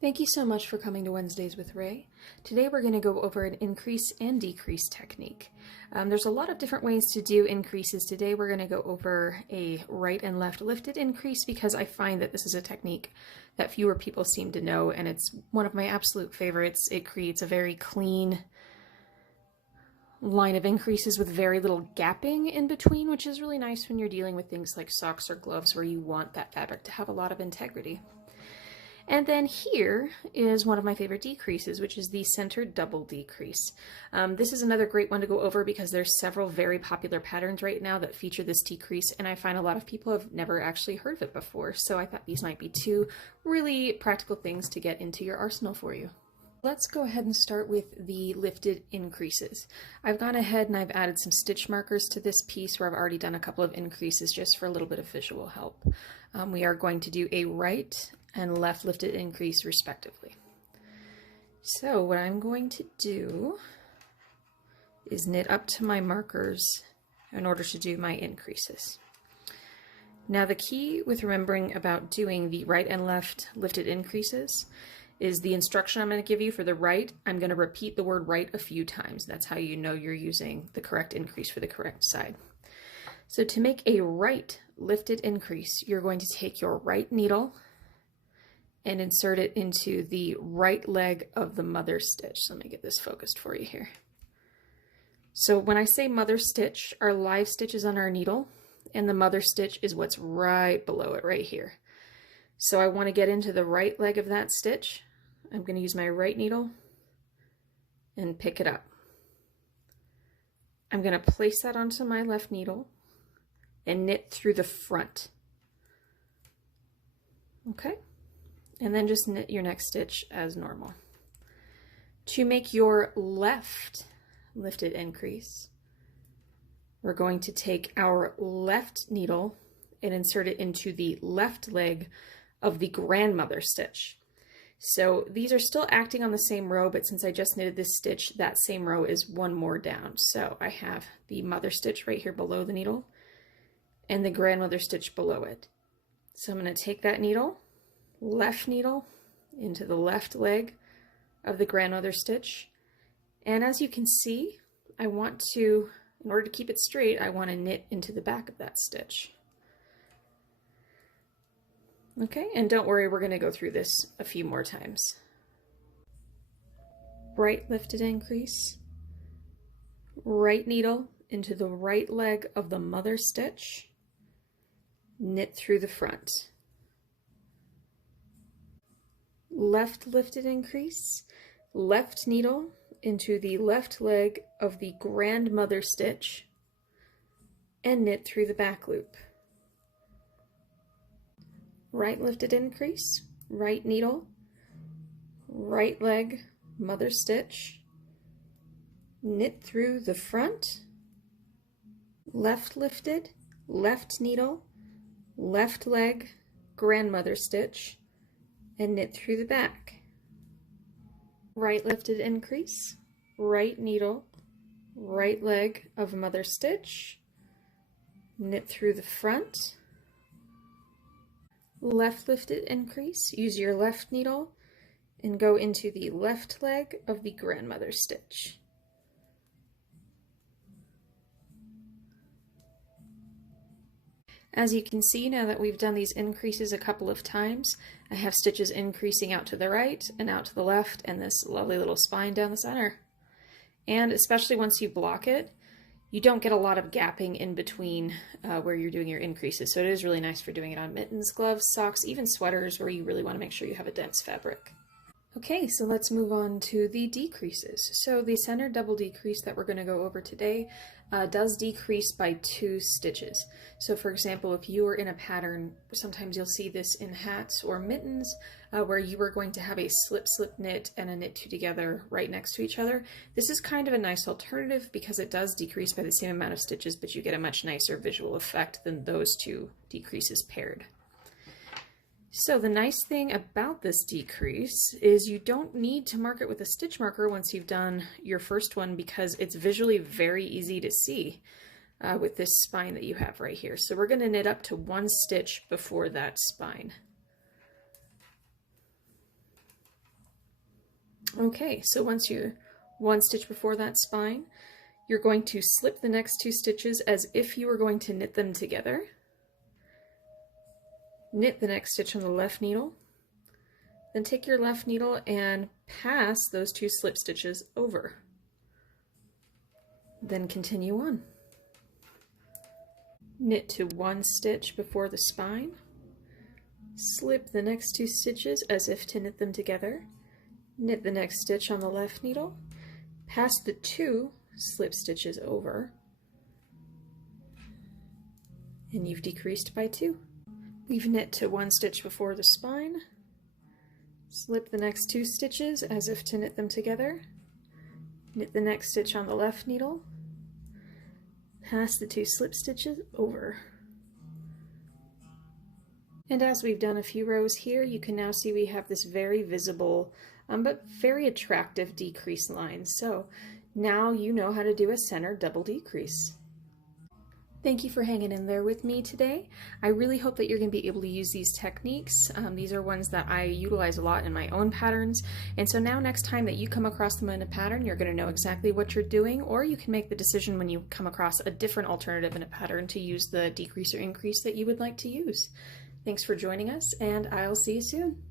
Thank you so much for coming to Wednesdays with Ray. Today we're going to go over an increase and decrease technique. There's a lot of different ways to do increases. Today we're going to go over a right and left lifted increase because I find that this is a technique that fewer people seem to know, and it's one of my absolute favorites. It creates a very clean line of increases with very little gapping in between, which is really nice when you're dealing with things like socks or gloves where you want that fabric to have a lot of integrity. And then here is one of my favorite decreases, which is the centered double decrease. This is another great one to go over because there's several very popular patterns right now that feature this decrease, and I find a lot of people have never actually heard of it before, so I thought these might be two really practical things to get into your arsenal for you. Let's go ahead and start with the lifted increases. I've gone ahead and I've added some stitch markers to this piece where I've already done a couple of increases just for a little bit of visual help. We are going to do a right and left lifted increase respectively. So what I'm going to do is knit up to my markers in order to do my increases. Now the key with remembering about doing the right and left lifted increases is the instruction I'm going to give you for the right. I'm going to repeat the word right a few times. That's how you know you're using the correct increase for the correct side. So to make a right lifted increase, you're going to take your right needle and insert it into the right leg of the mother stitch. So let me get this focused for you here. So when I say mother stitch, our live stitch is on our needle, and the mother stitch is what's right below it right here. So I want to get into the right leg of that stitch. I'm going to use my right needle and pick it up. I'm going to place that onto my left needle and knit through the front. Okay? And then just knit your next stitch as normal. To make your left lifted increase, we're going to take our left needle and insert it into the left leg of the grandmother stitch. So these are still acting on the same row, but since I just knitted this stitch, that same row is one more down. So I have the mother stitch right here below the needle and the grandmother stitch below it. So I'm going to take that needle, left needle into the left leg of the grandmother stitch, and as you can see, I want to, in order to keep it straight, I want to knit into the back of that stitch. Okay, and don't worry, we're going to go through this a few more times. Right lifted increase, right needle into the right leg of the mother stitch, knit through the front. Left lifted increase, left needle into the left leg of the grandmother stitch, and knit through the back loop. Right lifted increase, right needle, right leg, mother stitch, knit through the front, left lifted, left needle, left leg, grandmother stitch, and knit through the back. Right lifted increase, right needle, right leg of mother stitch, knit through the front. Left lifted increase, use your left needle and go into the left leg of the grandmother stitch. As you can see, now that we've done these increases a couple of times, I have stitches increasing out to the right and out to the left, and this lovely little spine down the center. And especially once you block it, you don't get a lot of gapping in between where you're doing your increases. So it is really nice for doing it on mittens, gloves, socks, even sweaters where you really want to make sure you have a dense fabric. Okay, so let's move on to the decreases. So the centered double decrease that we're going to go over today does decrease by 2 stitches. So for example, if you are in a pattern, sometimes you'll see this in hats or mittens, where you are going to have a slip-slip knit and a knit 2 together right next to each other. This is kind of a nice alternative because it does decrease by the same amount of stitches, but you get a much nicer visual effect than those 2 decreases paired. So the nice thing about this decrease is you don't need to mark it with a stitch marker once you've done your first one because it's visually very easy to see with this spine that you have right here. So we're going to knit up to 1 stitch before that spine. Okay, so once you're one stitch before that spine, you're going to slip the next 2 stitches as if you were going to knit them together. Knit the next stitch on the left needle, then take your left needle and pass those 2 slip stitches over. Then continue on. Knit to 1 stitch before the spine, slip the next 2 stitches as if to knit them together, knit the next stitch on the left needle, pass the 2 slip stitches over, and you've decreased by 2. We've knit to 1 stitch before the spine, slip the next 2 stitches as if to knit them together, knit the next stitch on the left needle, pass the 2 slip stitches over. And as we've done a few rows here, you can now see we have this very visible but very attractive decrease line. So now you know how to do a center double decrease. Thank you for hanging in there with me today. I really hope that you're going to be able to use these techniques. These are ones that I utilize a lot in my own patterns, and so now next time that you come across them in a pattern, you're going to know exactly what you're doing, or you can make the decision when you come across a different alternative in a pattern to use the decrease or increase that you would like to use. Thanks for joining us, and I'll see you soon.